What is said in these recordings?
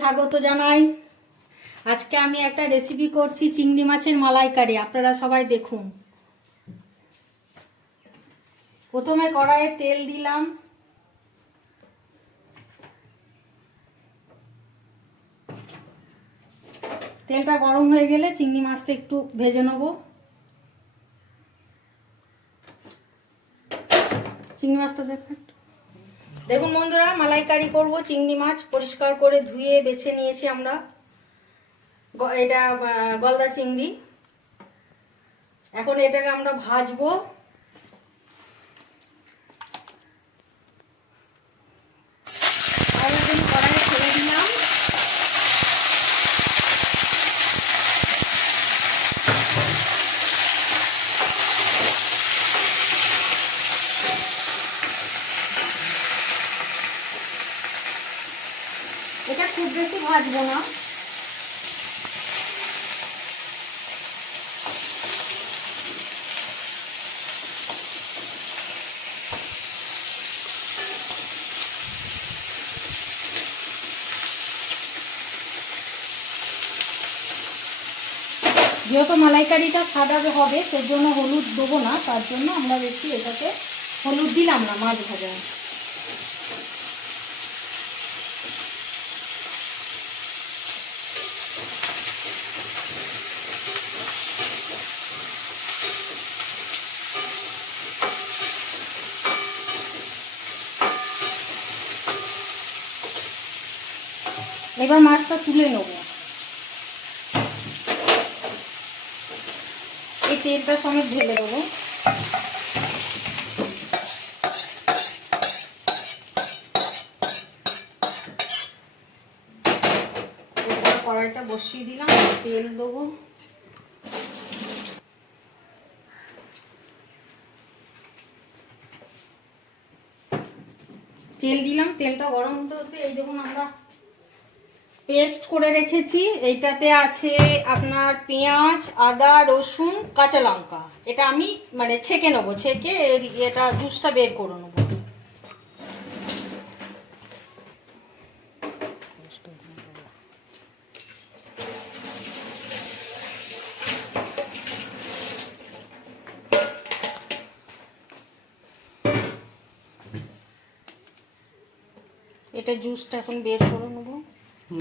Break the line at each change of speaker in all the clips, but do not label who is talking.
স্বাগত জানাই। আজকে আমি একটা রেসিপি করছি চিংড়ি মাছের মালাইকারি, আপনারা সবাই দেখুন। প্রথমে কড়াইয়ে তেল দিলাম। তেলটা গরম হয়ে গেলে চিংড়ি মাছটা একটু ভেজে নেব। চিংড়ি মাছটা দেখুন। দেখুন বন্ধুরা মালাইকারি করব, চিংড়ি মাছ পরিষ্কার করে ধুয়ে বেছে নিয়েছি আমরা। এটা গলদা চিংড়ি। এখন এটাকে আমরা ভাজবো আর এখন কড়াইয়ে ছেড়ে দিলাম এটা খুব বেশি ভাজবো না। যেহেতু মালাইকারিটা সাদা হবে, সেজন্য হলুদ দেবো না, তার জন্য আমরা বেশি এটাকে হলুদ দিলাম না মাছ ভাজায় এবার মাছটা তুলে নেব। এই তেলটা সমেত ঢেলে দেবো। কড়াইটা বসিয়ে দিলাম, তেল দেবো। তেল দিলাম, তেলটা গরম হতে হতে এই দেখুন আমরা পেস্ট করে রেখেছি। এইটাতে আছে আপনার পেঁয়াজ, আদা, রসুন, কাঁচা লঙ্কা। এটা আমি মানে ছেঁকে নেব, ছেঁকে এটা জুসটা বের করে নেব। এটা জুসটা এখন বের করে নেব।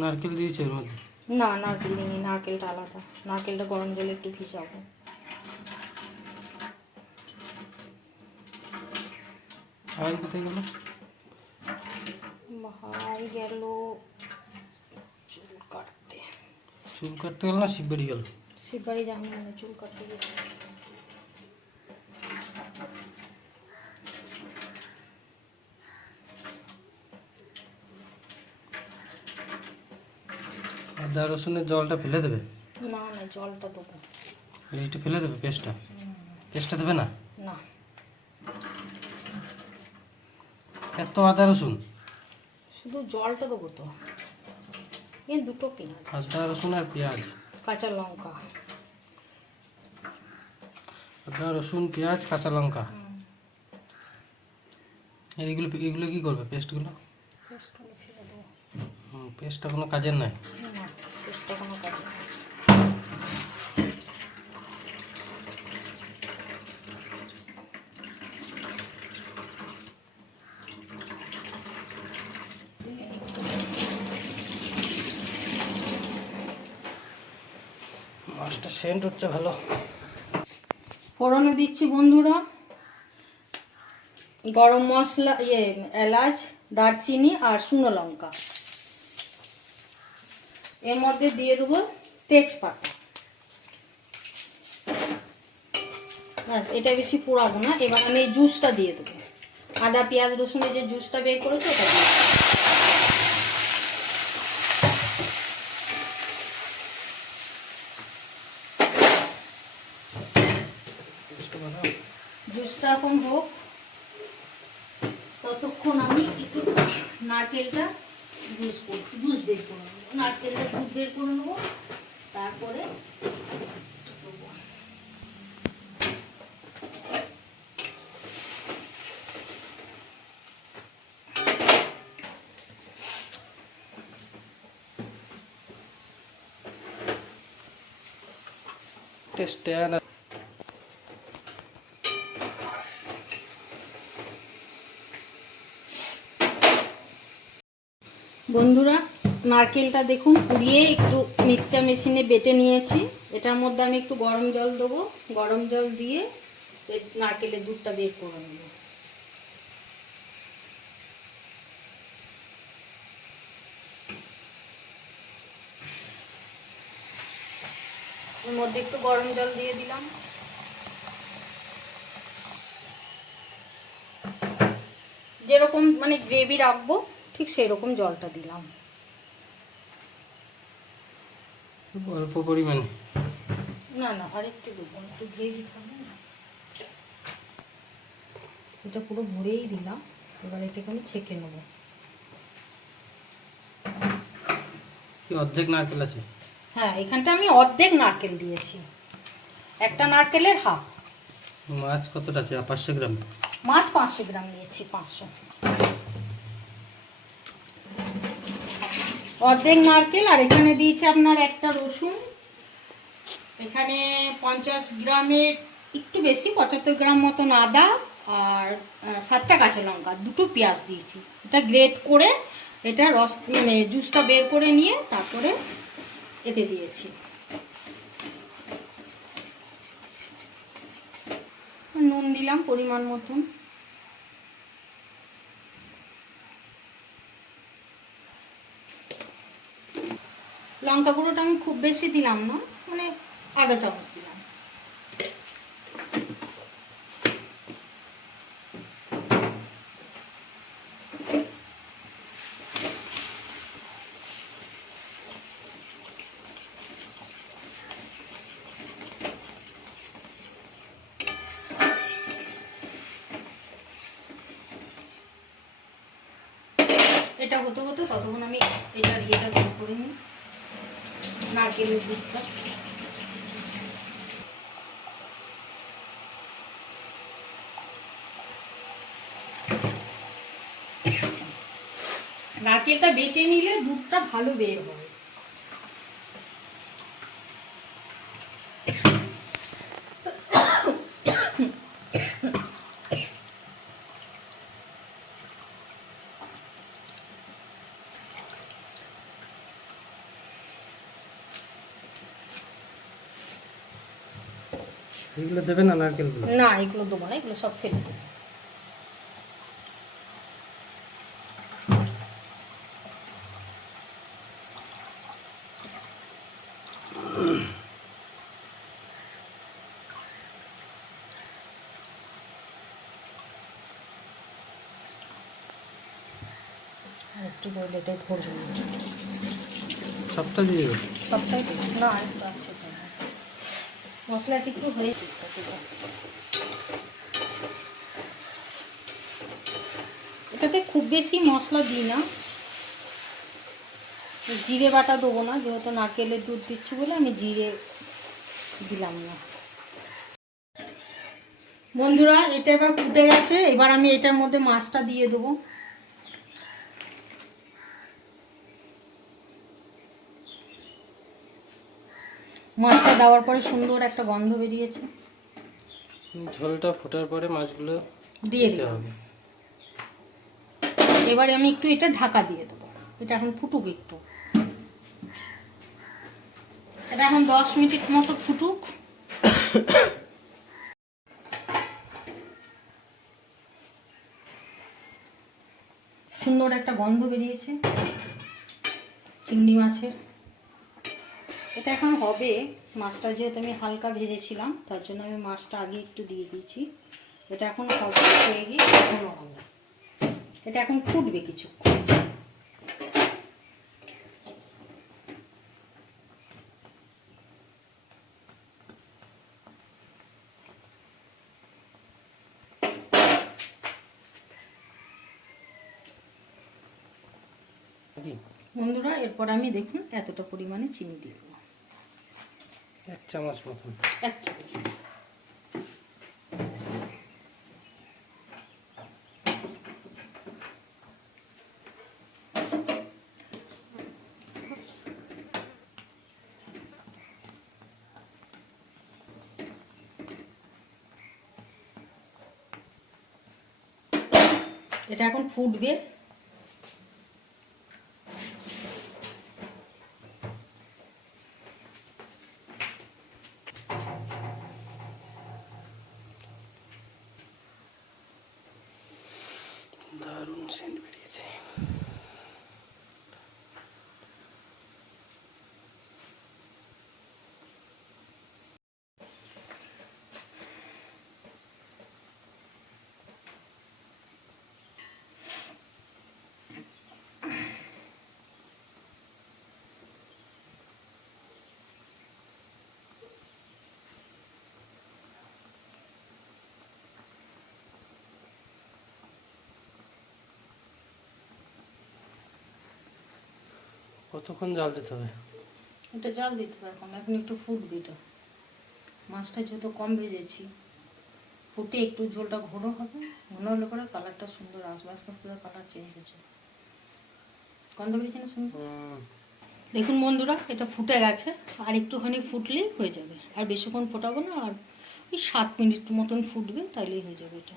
নারকেল দিয়েছে এর মধ্যে
না নারকেল দিইনি নারকেলটা আলাদা নারকেলটা গরম জলে একটু ভিজাবো।
আর কোথায় গেল?
ভাই গেল চুল কাটতে।
চুল কাটতে গেল না শিববাড়ি গেল?
শিববাড়ি জানি না চুল কাটতে গেছে।
আদা রসুনের জলটা ফেলে দেবে?
না না জলটা দেবো।
এইটা ফেলে দেবে পেস্টটা? পেস্টটা দেবে না?
না।
এত আদা রসুন?
শুধু জলটা দেবো তো। এ দুটো পেঁয়াজ।
আদা রসুন আর পেঁয়াজ?
কাঁচা লঙ্কা।
আদা রসুন পেঁয়াজ কাঁচা লঙ্কা? এইগুলো এগুলো কি করবে পেস্টগুলো?
পেস্ট করে ফেলে দেবো
হুম, পেস্টটা কোনো কাজের নয়।
না পেস্টটা কোনো কাজ
মাছটা সেন্ট হচ্ছে ভালো।
ফোড়নে দিচ্ছি বন্ধুরা। গরম মশলা ইয়ে এলাচ দারচিনি আর শুকনো লঙ্কা। এর মধ্যে দিয়ে দেবো তেজপাতা। ব্যাস, এটা বেশি পোড়াবো না। এবার আমি এই জুসটা দিয়ে দেবো। আদা, পেঁয়াজ রসুনের যে জুসটা বের করেছি, ওটা দিয়ে জুসটা এখন হোক। ততক্ষণ আমি একটু নারকেলটা জুস জুস বের করে নেব নারকেলটা দুধ বের করে নেব। তারপরে
টেস্টের
বন্ধুরা নারকেলটা দেখুন পুড়িয়ে একটু মিক্সচার মেশিনে বেটে নিয়েছি। এটার মধ্যে আমি একটু গরম জল দেবো। গরম জল দিয়ে নারকেলের দুধটা বের করে নেব। মধ্যে একটু গরম জল দিয়ে দিলাম। যেরকম মানে গ্রেভি রাখব, ঠিক সেই রকম জলটা দিলাম।
অল্প পরিমাণে।
না না আরেকটু দেবো একটু গ্রেভি খাব এটা পুরো ভরেই দিলাম এবার এটাকে আমি ছেঁকে নেব।
কি অর্ধেক নারকেল আছে?
হ্যাঁ এখানটা আমি অর্ধেক নারকেল দিয়েছি। একটা নারকেলের হাফ।
মাছ কতটা আছে? পাঁচশো গ্রাম।
মাছ পাঁচশো গ্রাম নিয়েছি পাঁচশো। অর্ধেক নারকেল, আর এখানে দিয়েছি আপনার একটা রসুন। এখানে পঞ্চাশ গ্রামের, একটু বেশি, পঁচাত্তর গ্রাম মতন আদা আর সাতটা কাঁচা লঙ্কা, দুটো পেঁয়াজ দিয়েছি। এটা গ্রেট করে এটা রস মানে জুসটা বের করে নিয়ে তারপরে এতে দিয়েছি। নুন দিলাম পরিমাণ মতন। লঙ্কা গুঁড়োটা আমি খুব বেশি দিলাম না মানে আধা চামচ দিলাম। এটা হতে হতো ততক্ষণ আমি এটার ইয়েটা করে নিই। নারকেলের দুধটা নারকেলটা বেটে নিলে দুধটা ভালো বের হবে
এগুলো দেবে না নারকেলগুলো
না এগুলো দেবো না এগুলো সব ফেলে দেবো একটু বলে এটাই ধরবো না।
সবটা দিয়ে
সবটাই না আরেকটু আছে। মশলাটা একটু এটাতে খুব বেশি মশলা দিই না। জিরে বাটা দেবো না, যেহেতু নারকেলের দুধ দিচ্ছি বলে আমি জিরে দিলাম না। বন্ধুরা, এটা এবার ফুটে গেছে, এবার আমি এটার মধ্যে মাছটা দিয়ে দেবো। মাছটা দেওয়ার পরে সুন্দর একটা গন্ধ বেরিয়েছে।
ঝোলটা ফোটার পরে মাছগুলো
দিয়ে
দিতে হবে।
এবারে আমি একটু এটা ঢাকা দিয়ে দেবো। এটা এখন ফুটুক একটু। এটা এখন দশ মিনিট মতো ফুটুক। সুন্দর একটা গন্ধ বেরিয়েছে। চিংড়ি মাছের। এটা এখন হবে। মাছটা যেহেতু আমি হালকা ভেজেছিলাম তার জন্য আমি মাছটা আগে একটু দিয়ে দিয়েছি। এটা এখন হবে হয়ে গিয়ে এখনও হবে। এটা এখন ফুটবে কিছুক্ষণ।
কি?
বন্ধুরা এরপর আমি দেখুন এতটা পরিমাণে চিনি দেবো।
এক চামচ মতন।
এটা এখন ফুটবে।
কতক্ষণ জাল দিতে হবে?
এটা জাল দিতে হবে এখন এখন একটু ফুটবে এটা মাছটা যত কম ভেজেছি ফুটে একটু ঝোলটা ঘন হবে ঘন হলে পরে কালারটা সুন্দর আসবে আস্তে আস্তে কালার চেঞ্জ হচ্ছে গন্ধ বেরিয়েছে না সুন্দর দেখুন বন্ধুরা এটা ফুটে গেছে আর একটুখানি ফুটলেই হয়ে যাবে। আর বেশিক্ষণ ফোটাবো না আর ওই সাত মিনিট মতন ফুটবে তাইলেই হয়ে যাবে এটা।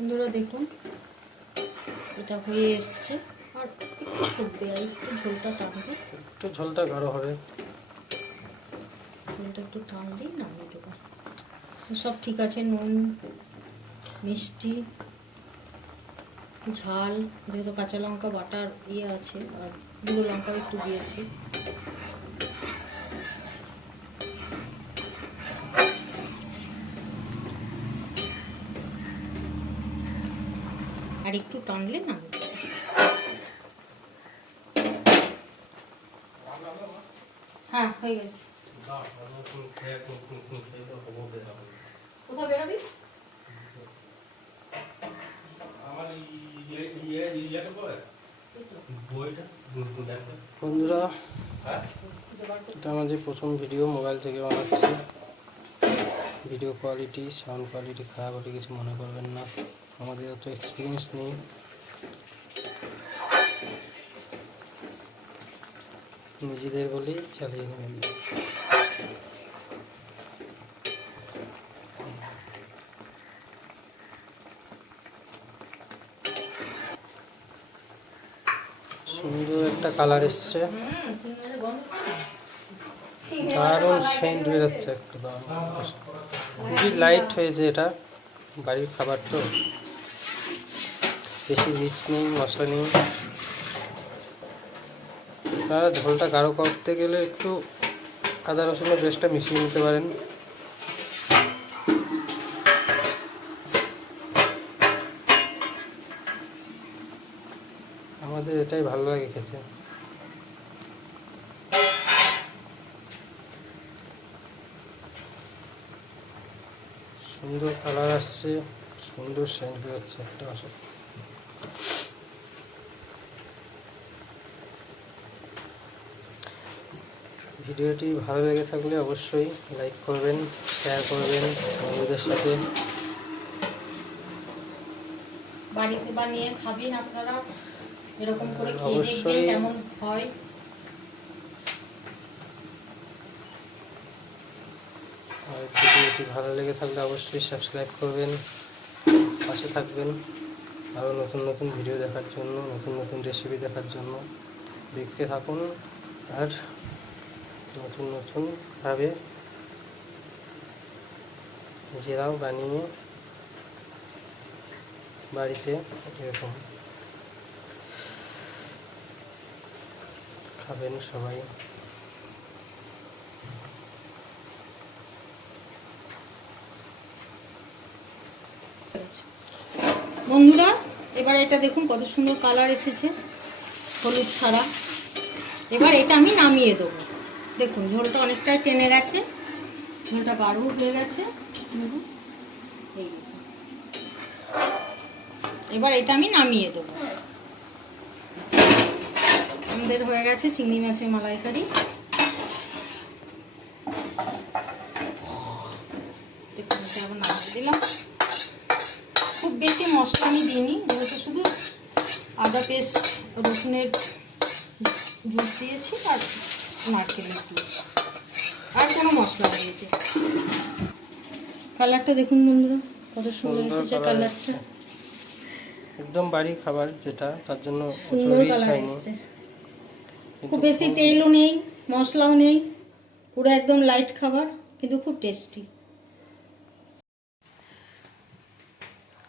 বন্ধুরা দেখুন এটা হয়ে এসছে। আর একটু ফুটবে আর একটু ঝোলটা টানবে।
একটু ঝোলটা গাঢ় হবে।
ঝোলটা একটু টানলেই নামিয়ে দেবো। সব ঠিক আছে নুন মিষ্টি ঝাল যেহেতু কাঁচা লঙ্কা বাটার ইয়ে আছে আর গুঁড়ো লঙ্কাও একটু দিয়েছি। টানলে দেবো হ্যাঁ
বন্ধুরা, এটা আমার যে প্রথম ভিডিও মোবাইল থেকে বানাচ্ছি। ভিডিও কোয়ালিটি সাউন্ড কোয়ালিটি খারাপ হলে কিছু মনে করবেন না। আমাদের অত এক্সপিরিয়েন্স নেই। নিজেদের বলেই চালিয়ে নেবেন। সুন্দর একটা কালার এসছে। দারুণ সেন্ট বেরোচ্ছে একটু দারুণ খুবই লাইট হয়েছে এটা। বাড়ির খাবার তো বেশি রিচ নেই মশলা নেই। আপনারা ঝোলটা গাঢ় করতে গেলে একটু আদা রসুনের পেস্টটা মিশিয়ে নিতে পারেন। আমাদের এটাই ভালো লাগে খেতে। সুন্দর কালার আসছে, সুন্দর সেন্ট বেরোচ্ছে একটা আসে ভিডিওটি ভালো লেগে থাকলে অবশ্যই লাইক করবেন শেয়ার করবেন বন্ধুদের সাথে।
বাড়িতে বানিয়ে খাবেন আপনারা এরকম করে খেয়ে দেখবেন
অবশ্যই।
কেমন হয়।
আর ভিডিওটি ভালো লেগে থাকলে অবশ্যই সাবস্ক্রাইব করবেন পাশে থাকবেন। আরও নতুন নতুন ভিডিও দেখার জন্য নতুন নতুন রেসিপি দেখার জন্য দেখতে থাকুন। আর নতুন নতুনভাবে জেরাও বানিয়ে বাড়িতে এরকম খাবেন সবাই।
বন্ধুরা, এবার এটা দেখুন কত সুন্দর কালার এসেছে, হলুদ ছাড়া। এবার এটা আমি নামিয়ে দেবো। দেখুন, ঝোলটা অনেকটাই টেনে গেছে। ঝোলটা গাঢ় হয়ে গেছে। এবার এটা আমি নামিয়ে দেবো। আমাদের হয়ে গেছে চিংড়ি মাছের মালাইকারি। দিলাম। খুব বেশি মশলা আমি দিইনি, যেহেতু শুধু আদা, পেস্ট, রসুনের জুস দিয়েছি, আর নারকেলের জুস আর কোনো মশলা নেই এতে। কালারটা দেখুন বন্ধুরা কত সুন্দর
সুন্দর
এসেছে কালারটা।
একদম বাড়ির খাবার যেটা তার জন্য
সুন্দর কালার এসেছে। খুব বেশি তেলও নেই মশলাও নেই পুরো একদম লাইট খাবার কিন্তু খুব টেস্টি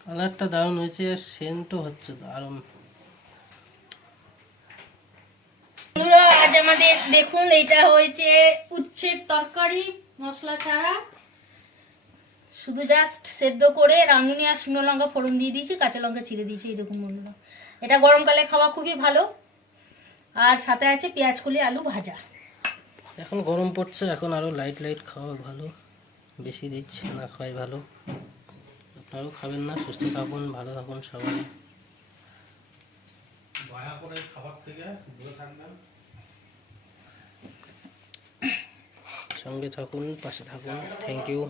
কালারটা দারুণ হয়েছে আর সেন্টও হচ্ছে দারুণ।
আজ আমাদের দেখুন এটা হয়েছে উচ্ছের তরকারি মশলা ছাড়া। শুধু জাস্ট সেদ্ধ করে রাঁধুনি আর শুকনো লঙ্কা ফোড়ন দিয়ে দিয়েছি কাঁচা লঙ্কা চিড়ে দিয়েছি এই দেখুন বন্ধুরা। এটা গরমকালে খাওয়া খুবই ভালো। আর সাথে আছে পেঁয়াজ কলি আলু ভাজা।
এখন গরম পড়ছে এখন আরও লাইট লাইট খাওয়া ভালো। বেশি দিচ্ছে না খাওয়াই ভালো। আপনারাও খাবেন না সুস্থ থাকুন ভালো থাকুন সবাই। সঙ্গে থাকুন পাশে থাকুন। থ্যাংক ইউ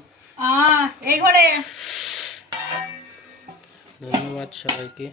এই ঘরে।
ধন্যবাদ সবাইকে।